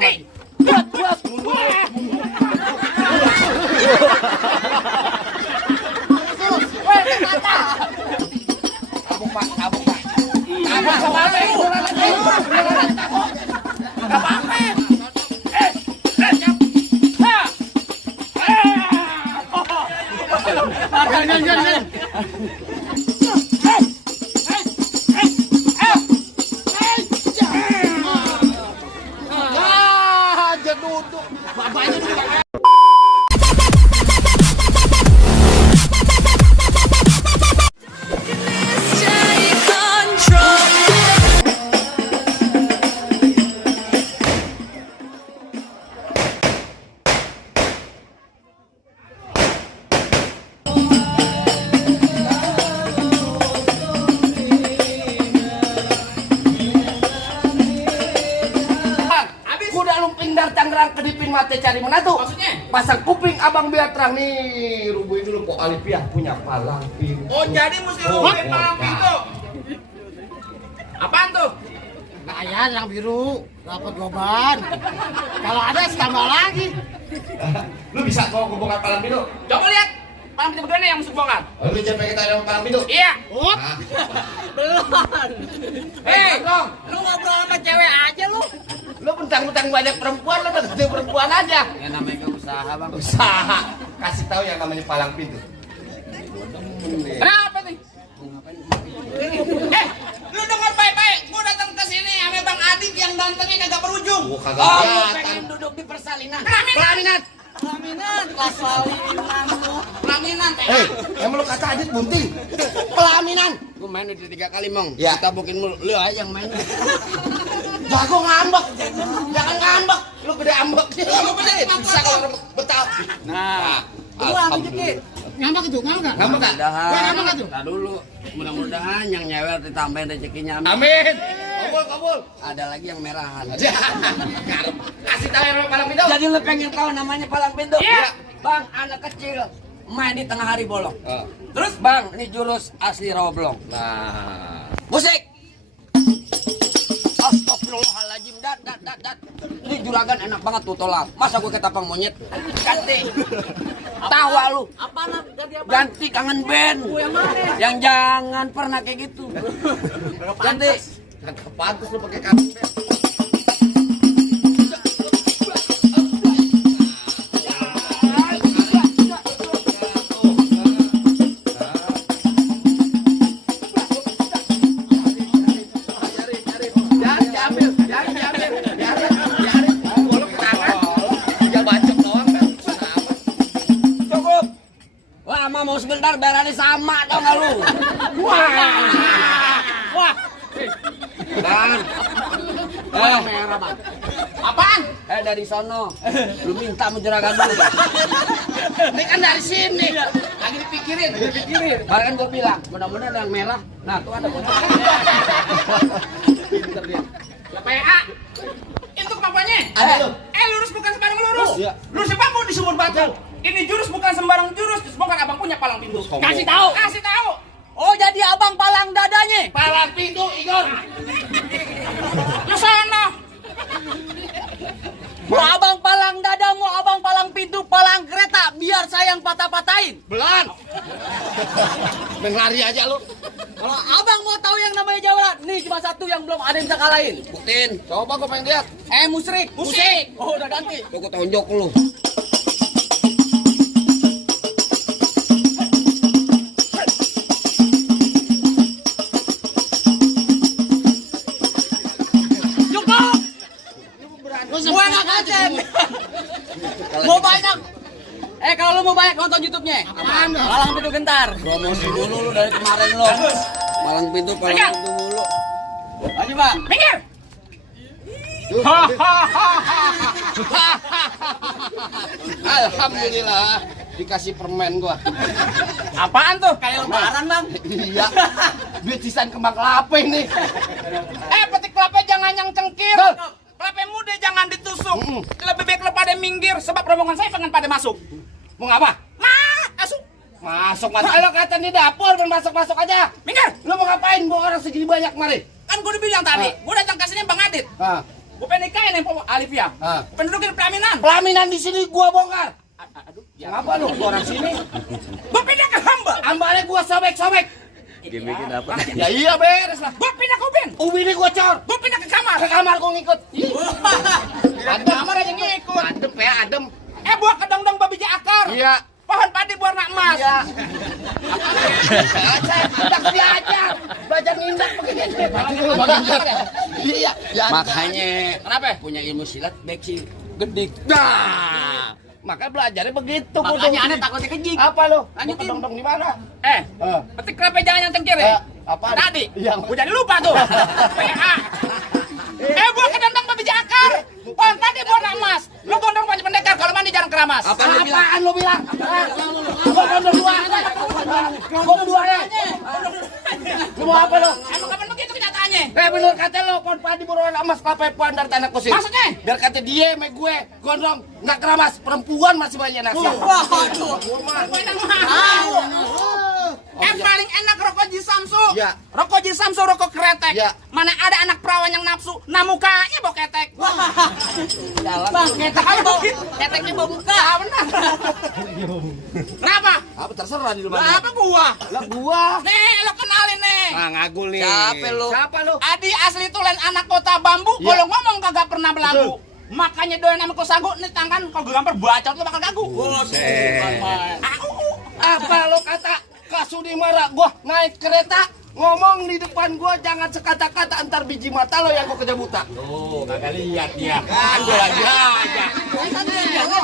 Ready? Buat. Tabung, Pak. Tabung sama apa? Gak apa-apa. Aja duduk. Bapaknya juga. Tangerang kedipin mate cari menatu. Maksudnya? Pasang kuping abang biar terang nih. Rubuhin dulu Pok Alipia punya palang pintu. Oh, jadi mesti rubuhin palang pintu. Apaan tuh? Kayak yang biru dapat loban. Kalau ada tambah lagi. Lu bisa kok bongkar palang pintu? Coba lihat. Palang pintu bagaimana yang masuk bongkar? Lu jangan kita ada palang pintu. Iya. Nah, Belum. Hei, dong. lu ngobrol sama cewek aja lu. Lu bentang-bentang banyak perempuan, lu deketin perempuan aja. Ya namanya usaha, Bang. Usaha. Kasih tahu yang namanya palang pintu. Kenapa nih? Lu dengar baik-baik. Gua datang ke sini sama Bang Adik yang gantengnya kagak berujung. Oh, kagak lu kelihatan. pengen duduk di persalinan. Pelaminan. Pelaminan, kelas salinan lu. Pelaminan, Hei, emang lu kata Adit bunting. Pelaminan. Gua main udah 3 kali, Mong. Ya. Kita bukin mulu. Lu aja yang main. Jago ngambek. Jangan ngambek. Lu gede ambek. Lu gede Bisa kalau orang Betawi. Nah, Alhamdulillah. Ngambek itu, ngambek. Ngambek enggak? mudah-mudahan. Apa tuh? Nah dulu, mudah-mudahan yang nyewer ditambahin rezekinya. Amin. Kabul. Ada lagi yang merahan. Kasih tahu yang palang pintu. Jadi lu pengen tahu namanya palang pintu? Iya. Bang, anak kecil main di tengah hari bolong. Oh. Terus Bang, ini jurus asli rawa belong. Nah. Musik. Astagfirullahaladzim, dat. Ini juragan enak banget tuh tolak. Masa gue ketapang monyet? Ganti. Tawa lu. Ganti kangen band. Yang jangan pernah kayak gitu. Ganti. Kagak pantas lu pakai kangen band. Cukup. Lama mau sebentar berannya sama tau gak lu? Wah. Dan. Merah, Bang. Apaan? Dari sono. Lu minta menjuragan dulu. Ini kan dari sini. Lagi dipikirin. Bahkan gua bilang, mudah-mudahan ada yang merah. Nah, tuh ada bocor. Pinter dia. Ya PA. Itu kemampuannya. Ada lu. Lurus bukan sembarang lurus. Iya. Lurus bambu di sumur batu. Ini jurus bukan sembarang jurus. Bukan abang punya palang pintu. Sombong. Kasih tahu. Oh, jadi abang palang dadanya. Palang pintu, Igor. Lu sana. Mau abang palang dada, mau abang palang pintu, palang kereta, biar saya yang patah-patahin. Belan. Main lari aja lu. Kalau abang mau tahu yang namanya jawaban, nih cuma satu yang belum ada yang bisa kalahin. Buktiin. Coba gua pengen lihat. Musrik. Oh, udah ganti. Gua tonjok lu. Cukup. Gua nggak kacen. Mau banyak. Kalau lu mau banyak nonton YouTube-nya. Apaan dah? Palang pintu gentar. Promosi dulu lu dari kemarin lu. Palang pintu mulu. Ayo, Pak. Minggir. Alhamdulillah dikasih permen gua. Apaan tuh? Kayak lebaran, Bang. Iya. Duit sisan kembang kelapa ini. Petik kelapa jangan yang cengkir. Tuh. Kelapa muda jangan ditusuk. Lebih baik lu pada minggir sebab rombongan saya pengen pada masuk. Mau ngapa? Masuk. Masuk. Kalau kata di dapur kan masuk aja. Minggir. Lu mau ngapain bawa orang segini banyak mari? Kan gue udah bilang tadi, gue datang ke sini Bang Adit. Nah, Gua pengen nikahin nih Alivia. Pendudukin pelaminan. Pelaminan di sini gua bongkar. Aduh, Kenapa lu? Gua orang sini. Gua pindah ke hamba. Ambalnya gua sobek-sobek. Gimiknya apa? Ya iya beres lah. Gua pindah ke ubin. Ubi ini gua cor. Gua pindah ke kamar. Ke kamar gua ngikut. Adem kamar aja ngikut. Adem ya, adem. Buah kedong-dong babi akar. Iya. Pohon padi berwarna emas. Iya. Saya hendak belajar. Belajar nindak begini. Iya. Makanya Kenapa? punya ilmu silat baik sih gedik. Nah, maka belajarnya begitu. Makanya aneh takutnya kejig. Apa lo? Lanjutin. Dong di mana? Petik krepe jangan yang cengkir ya. Apa? Tadi. Yang Gua jadi lupa tuh. PA. Buah kedong-dong babi akar. Pohon padi berwarna emas. Lu gondong baju pendekar kalau mandi jangan keramas. Apaan lo bilang? Gua gondong dua. Gua dua ya. Lu mau apa lo? Emang kapan begitu kenyataannya? Bener kata lo, pohon padi berwarna emas kapepuan dari tanah kusir. Maksudnya? Biar kata dia sama gue gondrong nggak keramas, perempuan masih banyak nasi. Waduh. Paling enak rokok Ji Samsu. Ya. Rokok Ji Samsu rokok kretek. Ya. Mana ada anak perawan yang nafsu, nah mukanya bau ketek. Bang, keteknya bau muka. Benar. Kenapa? Apa terserah di rumah. Apa gua? Lah gua. Nih, lo kenalin nih. Nah, ngagul nih. Siapa lu? Adi asli tulen anak kota bambu, Ya. kalau ngomong kagak pernah belagu. Makanya doyan sama kosagu, nih tangan kalau gampar bacot lo bakal gagu. Apa lo kata Kasudi marah gua naik kereta ngomong di depan gua jangan sekata-kata antar biji mata lo yang gua kerja buta. Oh, kagak lihat dia. Kan gua lagi aja.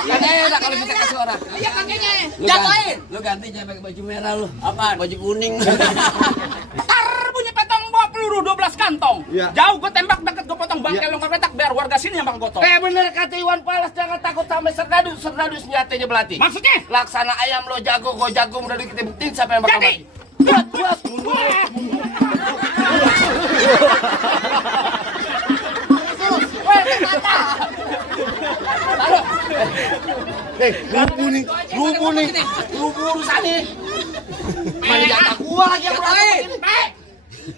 Kan enak kalau kita kasih orang. Iya kakeknya. Jatuhin. Lu ganti jangan pakai baju merah lu. Apaan? Baju kuning. Tar bunyi petong bawa peluru 12 kantong. Iya. Jauh gua tembak deket gua potong bangkai longkar petak biar warga sini yang bakal gotong. Bener kata Iwan Fals jangan takut sama serdadu senjatanya belati. Maksudnya? Laksana ayam lo jago, gua jago udah kita buktiin siapa yang bakal Jadi? mati. Buat mundur. Lupu nih, lupu urusan nih. Mana jatah gua lagi yang berantem.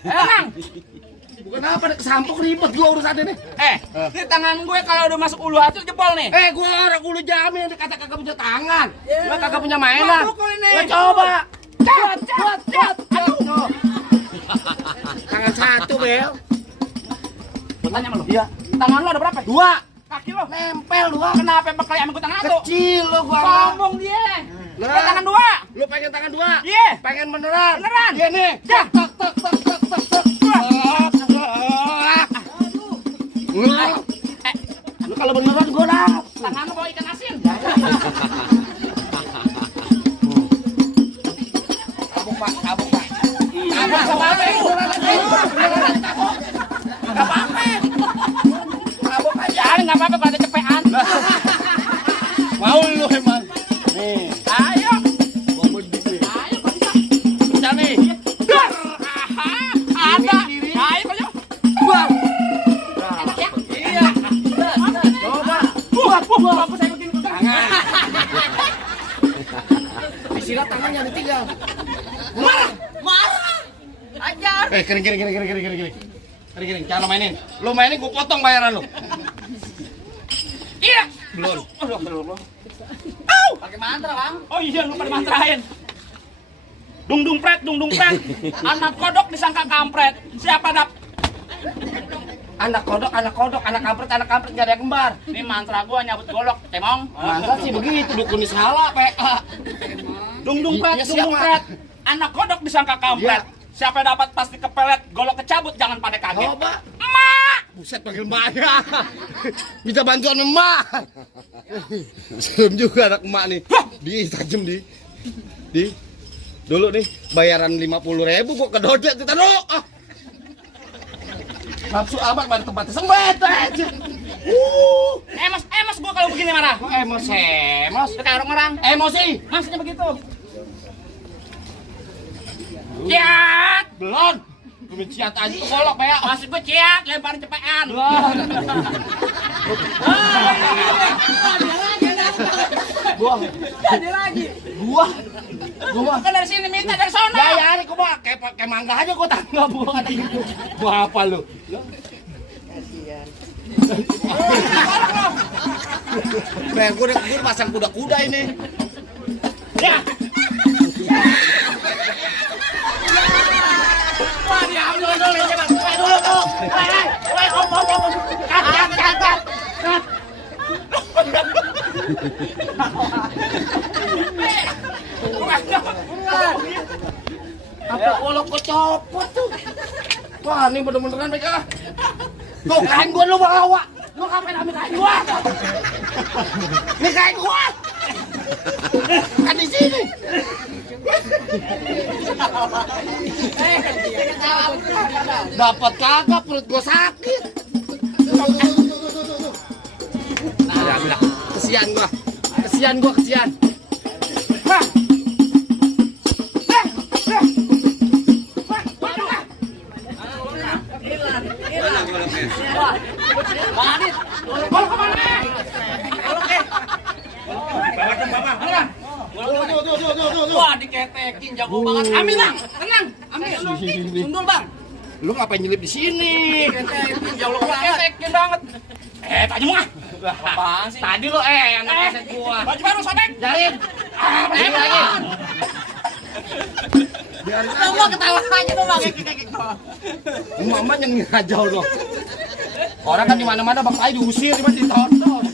Tenang. Bukan apa, kesampuk ribet gua urusannya nih. Ini tangan gue kalau udah masuk ulu hati jebol nih. Gua orang ulu jamin, kata kagak punya tangan. Gua kagak punya mainan. Wah, pukul ini. Gua coba. Buat. Tangan satu, Bel. Tanya sama lu. Iya. Tangan lo ada berapa? Dua. Kaki lo. Nempel dua. Kenapa pakai sama gue tangan satu? Kecil lo gua. Sombong dia. Pakai tangan dua. Lu pengen tangan dua? Iya. Pengen beneran? Beneran. Iya nih. Ya. Tak. Lu kalau beneran gua dah. Tangan lo bawa ikan asin. Kabuk pak. Kabuk sama apa? Gak apa-apa. Kabuk aja. Nggak apa-apa kalau ada cepean. Mau lu emang. Nih. Ayo. Gua bedik nih. Ayo bisa. Bisa nih. Dar. Ada. Kiri. Ayo kau. Buang. Enak ya? Iya. Coba. Bagus saya begini. Tangan. Disilat tangannya ditinggal. Marah. Ajar. Kering. Jangan lo mainin. Lo mainin gue potong bayaran lo. Iya. Belum. Aduh. Au. Pakai mantra, Bang. Oh iya, lupa dimantrain. Dung pret. Anak kodok disangka kampret. Siapa dap? Anak kodok, anak kampret gak ada yang kembar. Ini mantra gua nyabut golok, cemong. Masa sih begitu, dukun salah, PA. Dung Iya, siapa? pret. Anak kodok disangka kampret. Iya. Siapa dapat pasti kepelet, golok kecabut, jangan pada kaget. Coba. Emak. Buset, panggil mbaknya. Minta bantuan emak. Serem juga anak emak nih. Tajam di. Dulu nih, bayaran 50.000 gua kedodet kita dulu. Nafsu amat pada tempatnya sembet aja. Emos gua kalau begini marah. Emos. Kayak orang-orang. Emosi. Maksudnya begitu. Ciat. Belum. Gue ciat aja tuh golok, Pak. Maksud gue ciat, lemparin cepean. Belum. Gua. Kan dari sini minta dari sana. Ya, ini gua kayak mangga aja gua tanggap gua kata gitu. Gua apa lu? Gue udah pasang kuda-kuda ini. Ya. Wah, diam dulu, coba. Dulu, Bu. Kat. Apa kalau kecopot tuh? Wah, ini bener-beneran mereka. Tuh, kain gua lu bawa. Lu ngapain ambil kain gua? Ini kain gua. Kan di sini. Dapat kagak, perut gua sakit. Nah, bilang kesian gua. Kesian. Hah. Wah, diketekin jago banget. Ambil, Bang. Tenang. Ambil. Sundul, Bang. Lu ngapain nyelip di sini? Diketekin jago banget. Ketekin banget. Tanya mah. Apaan sih? Tadi lo yang ngeset gua. Baju baru sobek. Jarin. Balik lagi. Semua ketawa aja tuh, Bang. Mama yang ngajau lo. Orang kan di mana-mana bapaknya diusir, cuma ditonton.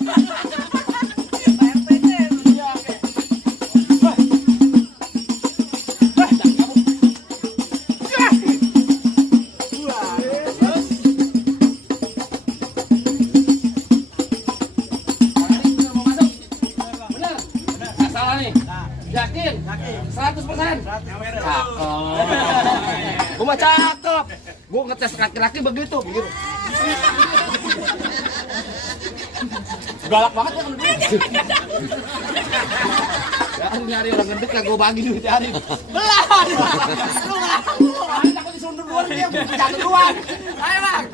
Yakin? 100%? Cakep. Gua mah cakep. Gua ngetes laki-laki begitu. Galak banget ya kalau duit. Ya lu nyari orang gendek lah gua bagi duit hari. Belah. Lu nggak takut disundur duluan dia jatuh duluan. Ayo, Bang.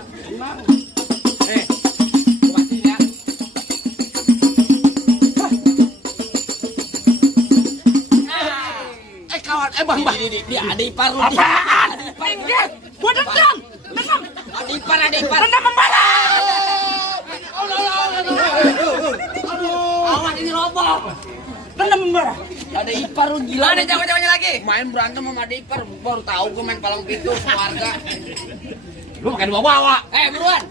Gua matiin ya. Kawan, Bang. Dia ada ipar lu. Apaan? Minggir. Gua dendam. Ada ipar. Dendam membalas. Awas ini roboh. Dendam membalas. Ada ipar lu gila. Ada jago-jagonya lagi. Main berantem sama ada ipar. Baru tahu gue main palang pintu keluarga. Lu makan bawa-bawa. Buruan.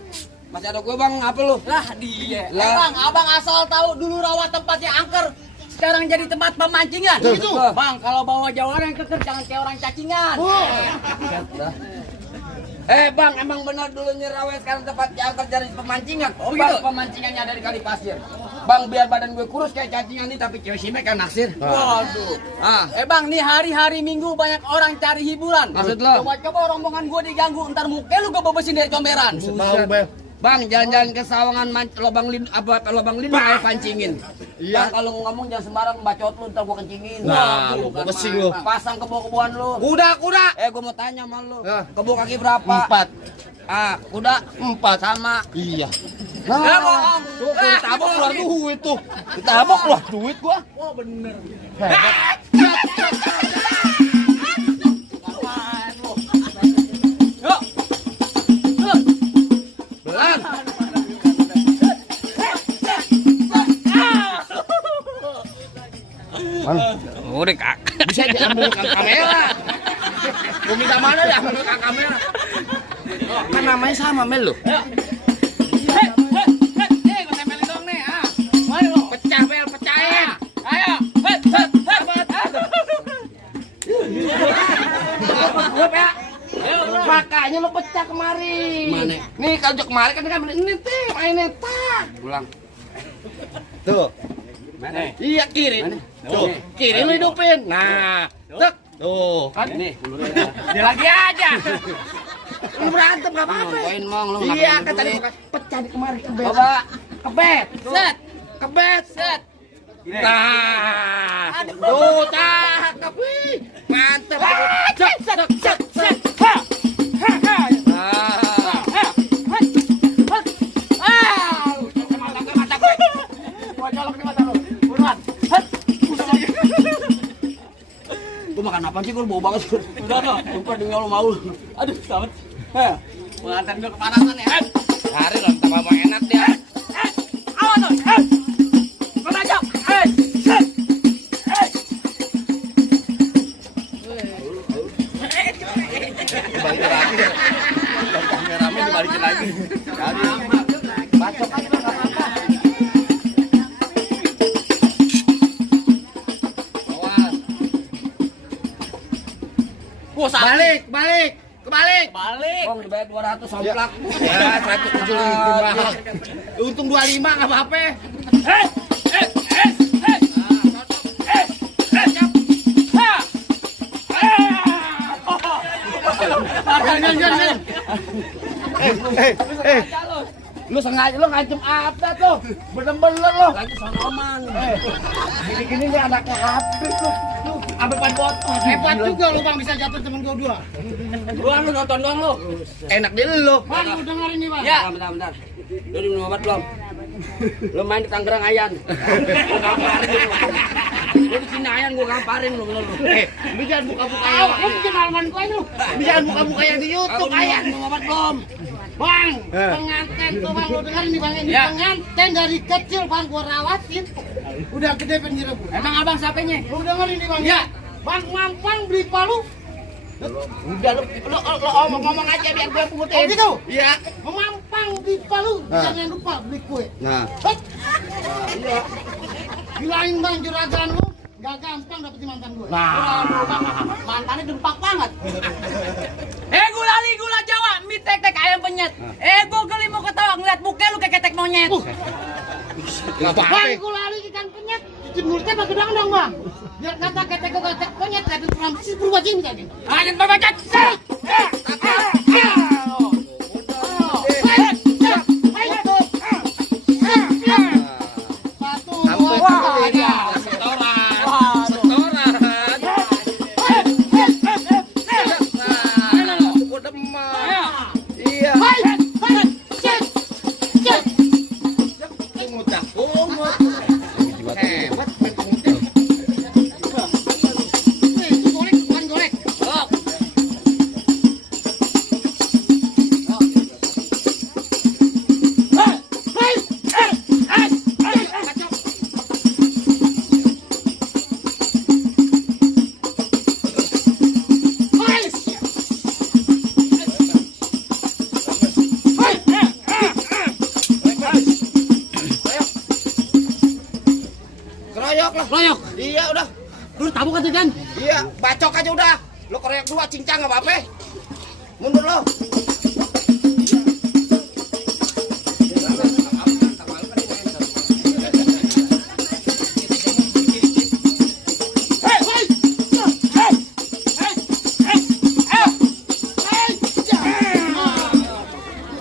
Masih ada gue, Bang. Apa lu? Lah dia. Bang, abang asal tahu dulu rawa tempatnya angker. Sekarang jadi tempat pemancingan. Gitu. Bang, kalau bawa jawara yang keker jangan kayak orang cacingan. Bang, emang benar dulu Nyerawe sekarang tempat angker jadi pemancingan. Oh Bang, gitu. pemancingannya ada di kali pasir. Bang, biar badan gue kurus kayak cacingan nih, tapi cewek simek kan naksir. Waduh. Ah, Bang, nih hari-hari Minggu banyak orang cari hiburan. Maksud lo? Coba-coba rombongan gue diganggu, ntar muka lu gue bebesin dari comberan. Bang, jalan-jalan ke Sawangan lobang lindung ayo pancingin. Iya. Bang, kalau ngomong jangan sembarang bacot lu, ntar gua kencingin. Nah, Waduh, gua pesing lu. Pasang kebo-keboan lu. Kuda. Gua mau tanya sama lu. Ya. Kebo kaki berapa? 4. Kuda 4 sama. Iya. bohong. Tuh, gua ditabok keluar duit tuh. Ditabok keluar duit gua. Oh bener. Hebat. Belan. Udah kak. Bisa diambil ke kamera. Gua minta mana diambil ke kamera. Kan namanya sama Mel lo. Gue tempelin dong nih. Mari lo. Pecah Mel, pecahin. Ayo. Makanya lo pecah kemari. Mana? Nih kalau kemari kan ini teh mainnya tak. Pulang. Tuh. Mana? Iya kiri. Tuh, kiri lu hidupin. Nah, tek. Tuh, kan Nih. dia lagi aja. Lu berantem enggak apa-apa. Ngapain mong lu? Iya, kan tadi pecah di kemari kebet. Coba. Kebet. Set. Kebet. Set. Nah. Tuh, cakep. Wih. Mantap. Set, set, set, set. Ha. Ha, ha. Gua makan apa sih? Gua bau banget. Udah no. Sumpah demi Allah mau. Aduh, selamat. Pengantin gue kepanasan ya. Cari lah. Apa enak dia. Awas tuh. Kau tajam. Set. Dibalikin lagi. Kameramen dibalikin lagi. Jadi bacok aja enggak apa-apa. Awas. Balik, balik, kebalik. Bang dibayar 200 somplak. Ya, 175. Untung 25 enggak apa-apa. Lu sengaja lu ngancem apa tuh? Bener-bener lu. Lagi sonoman. Gini-gini nih anaknya habis lu. Sampai pan botol. Hebat juga lu Bang bisa jatuh temen gua dua. Lu nonton doang lu. Enak dia lu. Bang, lu dengerin nih, Bang. Ya, bentar. Lu di minum obat belum? Lu main di Tangerang Ayan. Lu di sini Ayan gua gamparin lu bener lu. Lu jangan buka-buka ya. Lu bikin halaman gua lu. Lu jangan buka-buka yang di YouTube Ayan. Minum obat belum? Bang, pengantin tuh Bang, lu dengerin nih Bang, ini Ya. pengantin dari kecil Bang gua rawatin. Udah gede penjara gua. Emang abang siapanya? Lu dengerin nih Bang. Ya. Bang Mampang beli palu. Udah lu ngomong aja biar gue Oh pungutin. gitu? Iya. Mampang beli palu. Jangan lupa beli kue. Nah. Hot. Bilangin Bang juragan lu gak gampang dapetin mantan gue. Nah. Mantannya dempak banget. Gula Jawa, mie tek-tek ayam penyet. Gue geli mau ketawa ngeliat muka lu kayak ketek monyet. Enggak apa-apa. Bang, gue lari ikan penyet. Cuci mulutnya pakai dong Bang. Biar kata ketek gue ketek penyet, tapi peramsis berubah jin tadi. Lanjut Bapak Cak. Satu, Sampai dua, sampai tiga. setoran. Setoran. Gua demen. Iya. Kumut dah, kumut. Hebat main kumutnya. Golek, bukan golek. Keroyok lah. Loyok. Iya udah. Lu tabu kan kan? Iya, bacok aja udah. Lo keroyok dua cincang enggak apa-apa. Mundur lo.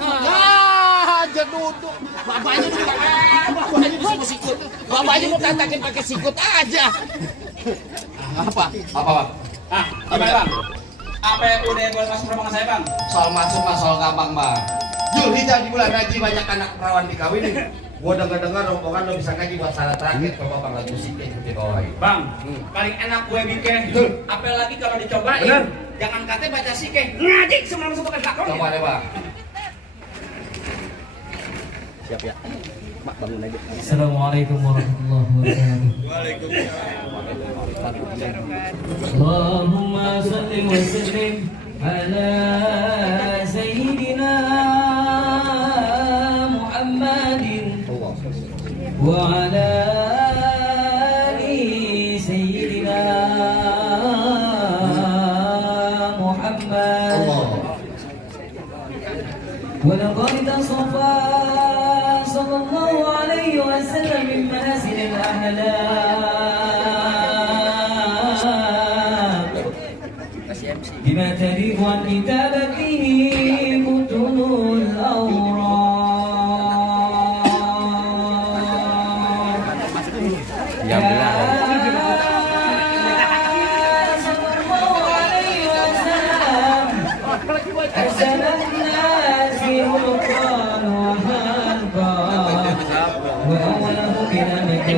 Aja duduk. Bapaknya disuruh sikut. Bapaknya mau tatakin pakai sikut aja. Apa? Gimana bang? Apa yang udah boleh masuk rombongan saya bang? Soal masuk mah soal gampang bang. Julhijjah di bulan haji banyak anak perawan dikawinin. Gua dengar rombongan lo bisa ngaji buat syarat terakhir. Coba bang lagu musiknya ikuti bawain. Bang, paling enak gue bikin. Betul. Apalagi kalau dicobain. Bener. Jangan katanya baca sike. Ngaji semua langsung pakai belakang. Coba deh bang. Siap ya. Mak bangun aja. Assalamualaikum warahmatullahi wabarakatuh. Allahumma salli wa sallim ala sayyidina Muhammadin wa ala ali sayyidina Muhammad. Wa laqad tasafa sallallahu alaihi wasallam min manasil al-ahlak bima tariqu an kitabatihi mutunul awraq ya sallallahu alaihi wasallam arsalan nasirul qur'an wa halqa وأوله كلامك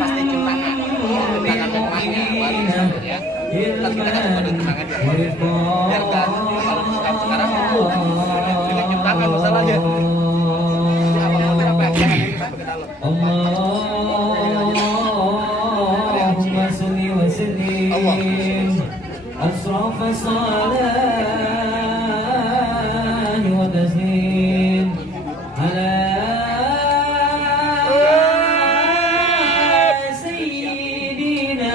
Pasti cium tangan. Tangan mamanya. Allahumma salli wa sallim asrafa salat wa taslim ala sayyidina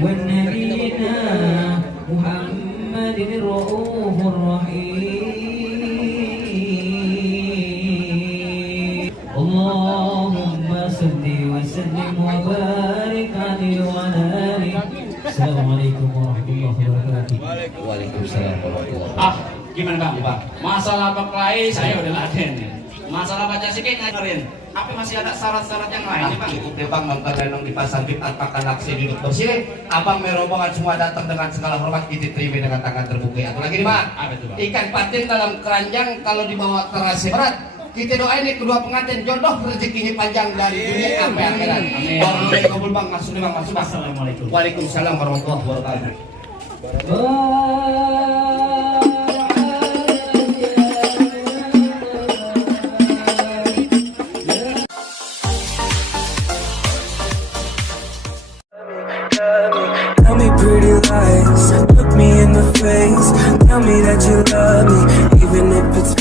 wa nabiyina Muhammadin ar-raufur rahim. Allahumma salli wa sallim wa barik alaihi wa ala alihi. Assalamualaikum warahmatullahi wabarakatuh. Waalaikumsalam warahmatullahi Ah, gimana bang? Masalah berkelahi saya udah laden. Masalah baca sikik ngajarin. Tapi masih ada syarat-syarat yang lain nih bang. Cukup deh bang, nonton renong di pasar Jumat makan laksi duduk bersih. Abang merombongan semua datang dengan segala hormat, kita terima dengan tangan terbuka. Atau lagi nih bang, Apa itu bang? ikan patin dalam keranjang kalau dibawa terasi berat. Kita doain nih kedua pengantin jodoh rezekinya panjang dari dunia sampai akhirat. Amin. Baru kabul bang, masuk nih bang, masuk bang. Assalamualaikum. Waalaikumsalam warahmatullahi wabarakatuh. Tell me pretty lies, look me in the face. Tell me that you love me, even if it's